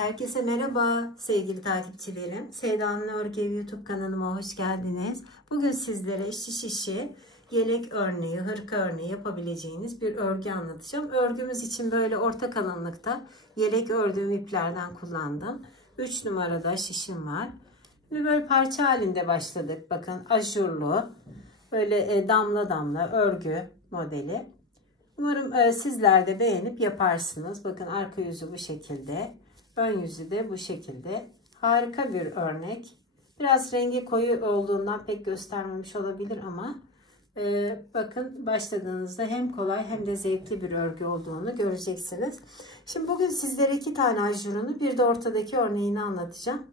Herkese merhaba sevgili takipçilerim. Sevda'nın Örgü Evi YouTube kanalıma hoş geldiniz. Bugün sizlere şiş işi, yelek örneği, hırka örneği yapabileceğiniz bir örgü anlatacağım. Örgümüz için böyle orta kalınlıkta yelek ördüğüm iplerden kullandım. 3 numarada şişim var. Şimdi böyle parça halinde başladık. Bakın ajurlu, böyle damla damla örgü modeli. Umarım sizler de beğenip yaparsınız. Bakın arka yüzü bu şekilde. Ön yüzü de bu şekilde. Harika bir örnek. Biraz rengi koyu olduğundan pek göstermemiş olabilir ama bakın başladığınızda hem kolay hem de zevkli bir örgü olduğunu göreceksiniz. Şimdi bugün sizlere 2 tane ajurunu, bir de ortadaki örneğini anlatacağım.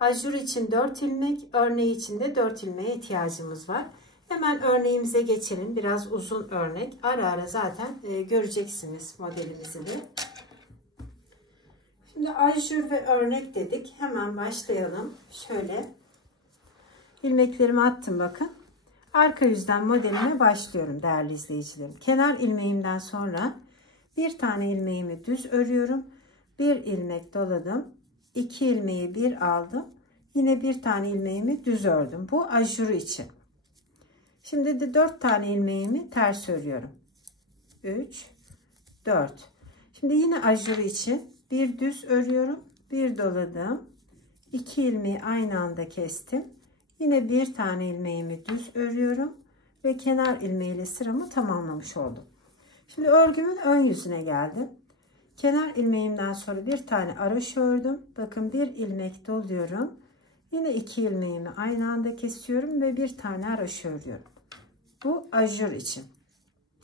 Ajur için 4 ilmek, örneği için de 4 ilmeğe ihtiyacımız var. Hemen örneğimize geçelim. Biraz uzun örnek. Ara ara zaten göreceksiniz modelimizi de. Şimdi ajur ve örnek dedik. Hemen başlayalım. Şöyle ilmeklerimi attım bakın. Arka yüzden modelime başlıyorum değerli izleyicilerim. Kenar ilmeğimden sonra bir tane ilmeğimi düz örüyorum. Bir ilmek doladım. 2 ilmeği bir aldım. Yine bir tane ilmeğimi düz ördüm. Bu ajuru için. Şimdi de 4 tane ilmeğimi ters örüyorum. 3, 4. Şimdi yine ajur için bir düz örüyorum. Bir doladım. 2 ilmeği aynı anda kestim. Yine bir tane ilmeğimi düz örüyorum. Ve kenar ilmeğiyle sıramı tamamlamış oldum. Şimdi örgümün ön yüzüne geldim. Kenar ilmeğimden sonra bir tane haroşa ördüm. Bakın bir ilmek doluyorum. Yine 2 ilmeğimi aynı anda kesiyorum ve bir tane haroşa örüyorum. Bu ajur için.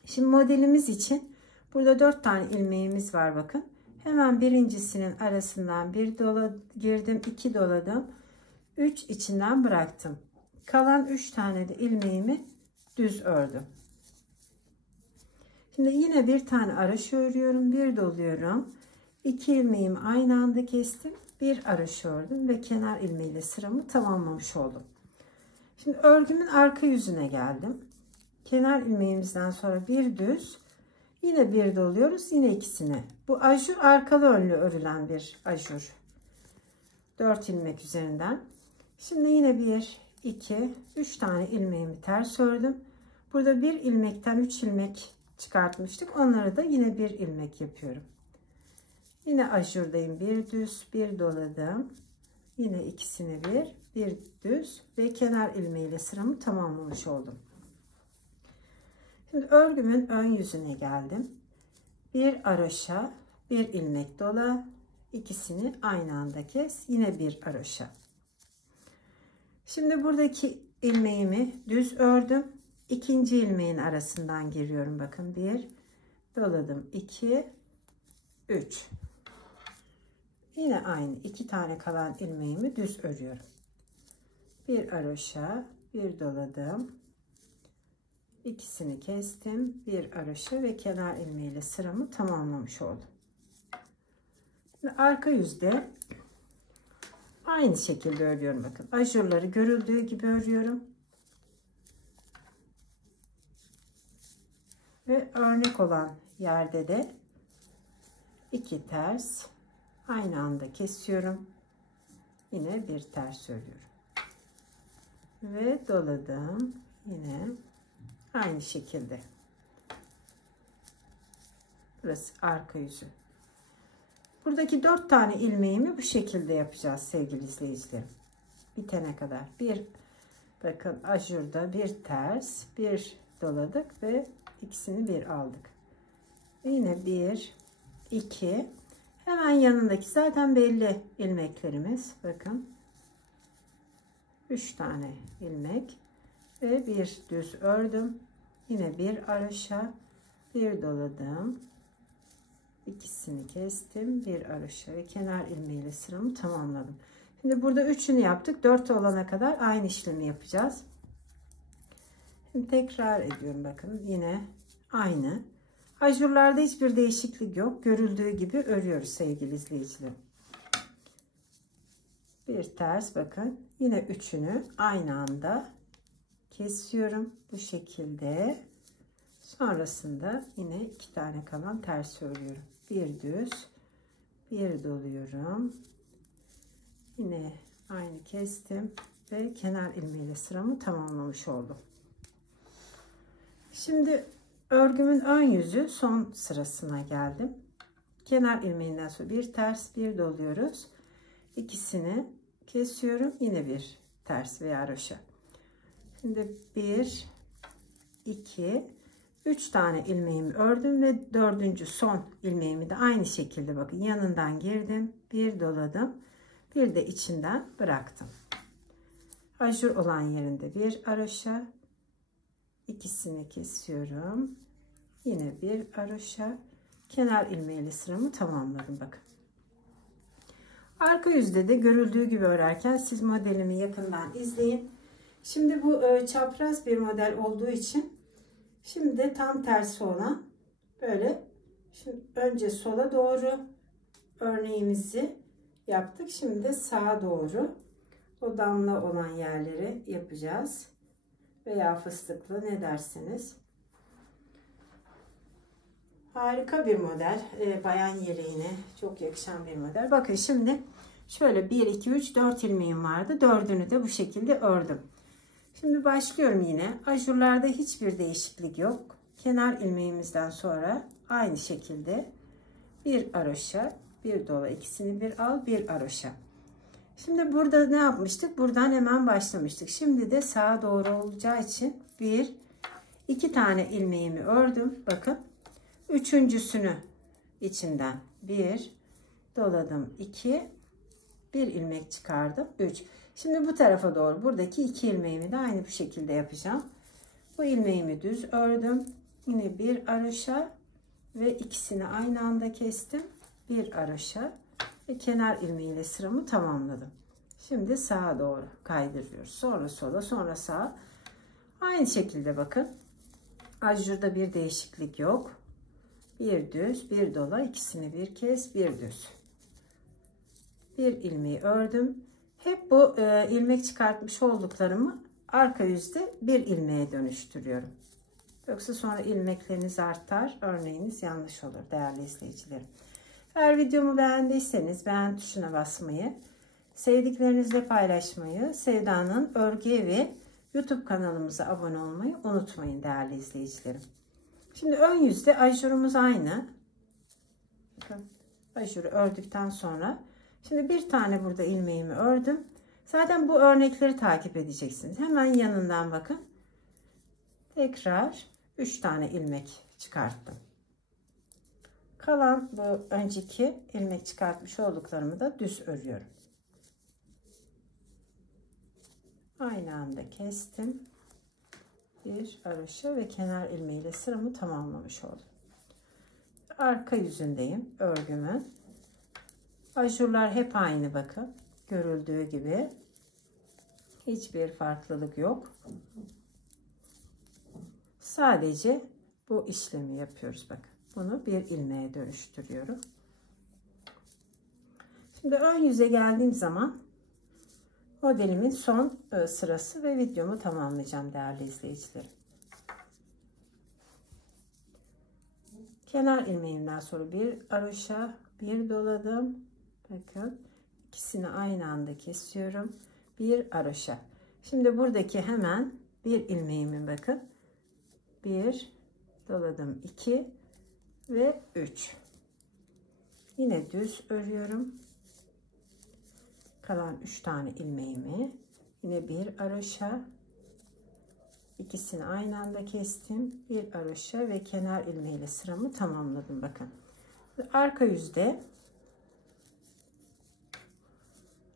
Şimdi modelimiz için burada 4 tane ilmeğimiz var bakın. Hemen birincisinin arasından bir girdim, 2 doladım. 3 içinden bıraktım. Kalan 3 tane de ilmeğimi düz ördüm. Şimdi yine bir tane haroşa örüyorum, bir doluyorum. 2 ilmeğimi aynı anda kestim. Bir haroşa ördüm ve kenar ilmeğiyle sıramı tamamlamış oldum. Şimdi örgümün arka yüzüne geldim. Kenar ilmeğimizden sonra bir düz, yine bir doluyoruz, yine ikisini. Bu ajur arkalı önlü örülen bir ajur. 4 ilmek üzerinden. Şimdi yine 1, 2, 3 tane ilmeğimi ters ördüm. Burada bir ilmekten 3 ilmek çıkartmıştık. Onları da yine bir ilmek yapıyorum. Yine ajurdayım. Bir düz, bir doladım. Yine ikisini bir düz ve kenar ilmeğiyle sıramı tamamlamış oldum. Şimdi örgümün ön yüzüne geldim. Bir haroşa, bir ilmek dola, ikisini aynı anda kes. Yine bir haroşa. Şimdi buradaki ilmeğimi düz ördüm. İkinci ilmeğin arasından giriyorum. Bakın 1 doladım, 2, 3. Yine aynı 2 tane kalan ilmeğimi düz örüyorum. Bir haroşa, bir doladım. İkisini kestim. Bir haroşa ve kenar ilmeğiyle sıramı tamamlamış oldum. Şimdi arka yüzde aynı şekilde örüyorum. Bakın ajurları görüldüğü gibi örüyorum. Ve örnek olan yerde de 2 ters aynı anda kesiyorum. Yine bir ters örüyorum. Ve doladım. Yine aynı şekilde. Burası arka yüzü. Buradaki 4 tane ilmeğimi bu şekilde yapacağız sevgili izleyicilerim. Bitene kadar. Bakın ajurda bir ters, bir doladık ve ikisini bir aldık. Yine 1, 2. Hemen yanındaki zaten belli ilmeklerimiz. Bakın. 3 tane ilmek. Ve bir düz ördüm. Yine bir haroşa, bir doladım. İkisini kestim. Bir haroşa ve kenar ilmeğiyle sıramı tamamladım. Şimdi burada 3'ünü yaptık. 4 olana kadar aynı işlemi yapacağız. Şimdi tekrar ediyorum. Bakın yine aynı. Ajurlarda hiçbir değişiklik yok. Görüldüğü gibi örüyoruz sevgili izleyicilerim. Bir ters bakın. Yine 3'ünü aynı anda kesiyorum bu şekilde. Sonrasında yine 2 tane kalan ters örüyorum. Bir düz, bir doluyorum. Yine aynı kestim ve kenar ilmeğiyle sıramı tamamlamış oldum. Şimdi örgümün ön yüzü son sırasına geldim. Kenar ilmeğinden sonra bir ters bir doluyoruz. İkisini kesiyorum. Yine bir ters veya haroşa. Şimdi 1 2 3 tane ilmeğimi ördüm ve dördüncü son ilmeğimi de aynı şekilde bakın yanından girdim, bir doladım, bir de içinden bıraktım. Ajur olan yerinde bir haroşa, ikisini kesiyorum. Yine bir haroşa, kenar ilmeğiyle sıramı tamamladım bakın. Arka yüzde de görüldüğü gibi örerken siz modelimi yakından izleyin. Şimdi bu çapraz bir model olduğu için şimdi de tam tersi olan böyle, şimdi önce sola doğru örneğimizi yaptık. Şimdi de sağa doğru o damla olan yerleri yapacağız. Veya fıstıklı, ne dersiniz? Harika bir model. Bayan yeleğine çok yakışan bir model. Bakın şimdi şöyle 1 2 3 4 ilmeğim vardı. Dördünü de bu şekilde ördüm. Şimdi başlıyorum yine. Ajurlarda hiçbir değişiklik yok. Kenar ilmeğimizden sonra aynı şekilde bir haroşa, bir dola, ikisini bir al, bir haroşa. Şimdi burada ne yapmıştık? Buradan hemen başlamıştık. Şimdi de sağa doğru olacağı için bir iki tane ilmeğimi ördüm. Bakın. Üçüncüsünü içinden bir doladım, 2 bir ilmek çıkardım, 3. Şimdi bu tarafa doğru buradaki iki ilmeğimi de aynı bu şekilde yapacağım. Bu ilmeğimi düz ördüm, yine bir haroşa ve ikisini aynı anda kestim, bir haroşa ve kenar ilmeğiyle sıramı tamamladım. Şimdi sağa doğru kaydırıyoruz, sonra sola, sonra sağa, aynı şekilde bakın. Ajurda bir değişiklik yok. Bir düz, bir dola, ikisini bir kez, bir düz. Bir ilmeği ördüm. Hep bu ilmek çıkartmış olduklarımı arka yüzde bir ilmeğe dönüştürüyorum. Yoksa sonra ilmekleriniz artar, örneğiniz yanlış olur değerli izleyicilerim. Eğer videomu beğendiyseniz beğen tuşuna basmayı, sevdiklerinizle paylaşmayı, Sevda'nın Örgü Evi YouTube kanalımıza abone olmayı unutmayın değerli izleyicilerim. Şimdi ön yüzde ajurumuz aynı. Bakın, ajuru ördükten sonra şimdi bir tane burada ilmeğimi ördüm. Zaten bu örnekleri takip edeceksiniz. Hemen yanından bakın. Tekrar 3 tane ilmek çıkarttım. Kalan bu önceki ilmek çıkartmış olduklarımı da düz örüyorum. Aynı anda kestim. Bir haroşa ve kenar ilmeğiyle sıramı tamamlamış oldum. Arka yüzündeyim örgümün. Ajurlar hep aynı bakın. Görüldüğü gibi. Hiçbir farklılık yok. Sadece bu işlemi yapıyoruz bakın. Bunu bir ilmeğe dönüştürüyorum. Şimdi ön yüze geldiğim zaman modelimin son sırası ve videomu tamamlayacağım değerli izleyicilerim. Kenar ilmeğimden sonra bir haroşa, bir doladım. Bakın ikisini aynı anda kesiyorum. Bir haroşa. Şimdi buradaki hemen bir ilmeğimi bakın. Bir doladım, 2 ve 3. Yine düz örüyorum. Kalan 3 tane ilmeğimi yine bir haroşa, ikisini aynı anda kestim, bir haroşa ve kenar ilmeğiyle sıramı tamamladım bakın. Arka yüzde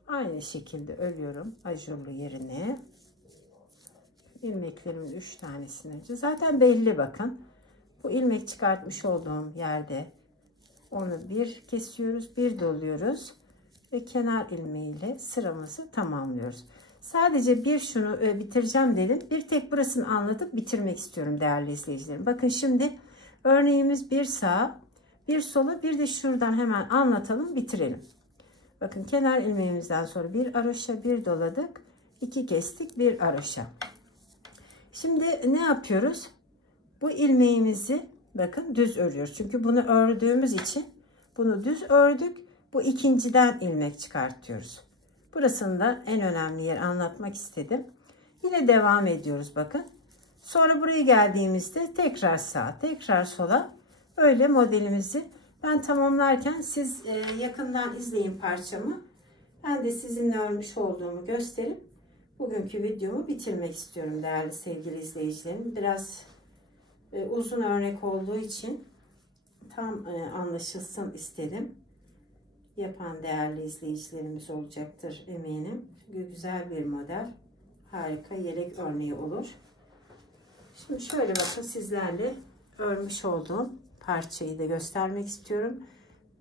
aynı şekilde örüyorum ajurlu yerine. İlmeklerimin 3 tanesini önce zaten belli bakın. Bu ilmek çıkartmış olduğum yerde onu bir kesiyoruz, bir doluyoruz ve kenar ilmeğiyle sıramızı tamamlıyoruz. Sadece bir şunu bitireceğim dedim. Bir tek burasını anlatıp bitirmek istiyorum değerli izleyicilerim. Bakın şimdi örneğimiz bir sağa, bir sola, bir de şuradan hemen anlatalım, bitirelim. Bakın kenar ilmeğimizden sonra bir haroşa, bir doladık, 2 kestik, bir haroşa. Şimdi ne yapıyoruz? Bu ilmeğimizi bakın düz örüyoruz. Çünkü bunu ördüğümüz için bunu düz ördük. Bu ikinciden ilmek çıkartıyoruz. Burasını da en önemli yer anlatmak istedim. Yine devam ediyoruz bakın. Sonra buraya geldiğimizde tekrar sağa, tekrar sola. Öyle modelimizi ben tamamlarken siz yakından izleyin parçamı. Ben de sizinle örmüş olduğumu gösterip bugünkü videomu bitirmek istiyorum değerli sevgili izleyicilerim. Biraz uzun örnek olduğu için tam anlaşılsın istedim. Yapan değerli izleyicilerimiz olacaktır eminim. Güzel bir model. Harika yelek örneği olur. Şimdi şöyle bakın sizlerle örmüş olduğum parçayı da göstermek istiyorum.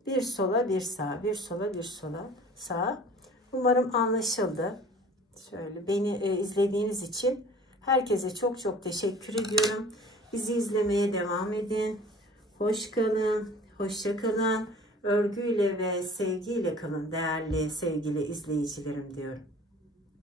Bir sola bir sağa, bir sola bir sola sağa. Umarım anlaşıldı. Şöyle beni izlediğiniz için herkese çok çok teşekkür ediyorum. Bizi izlemeye devam edin. Hoş kalın, hoşça kalın. Örgüyle ve sevgiyle kalın değerli sevgili izleyicilerim diyorum.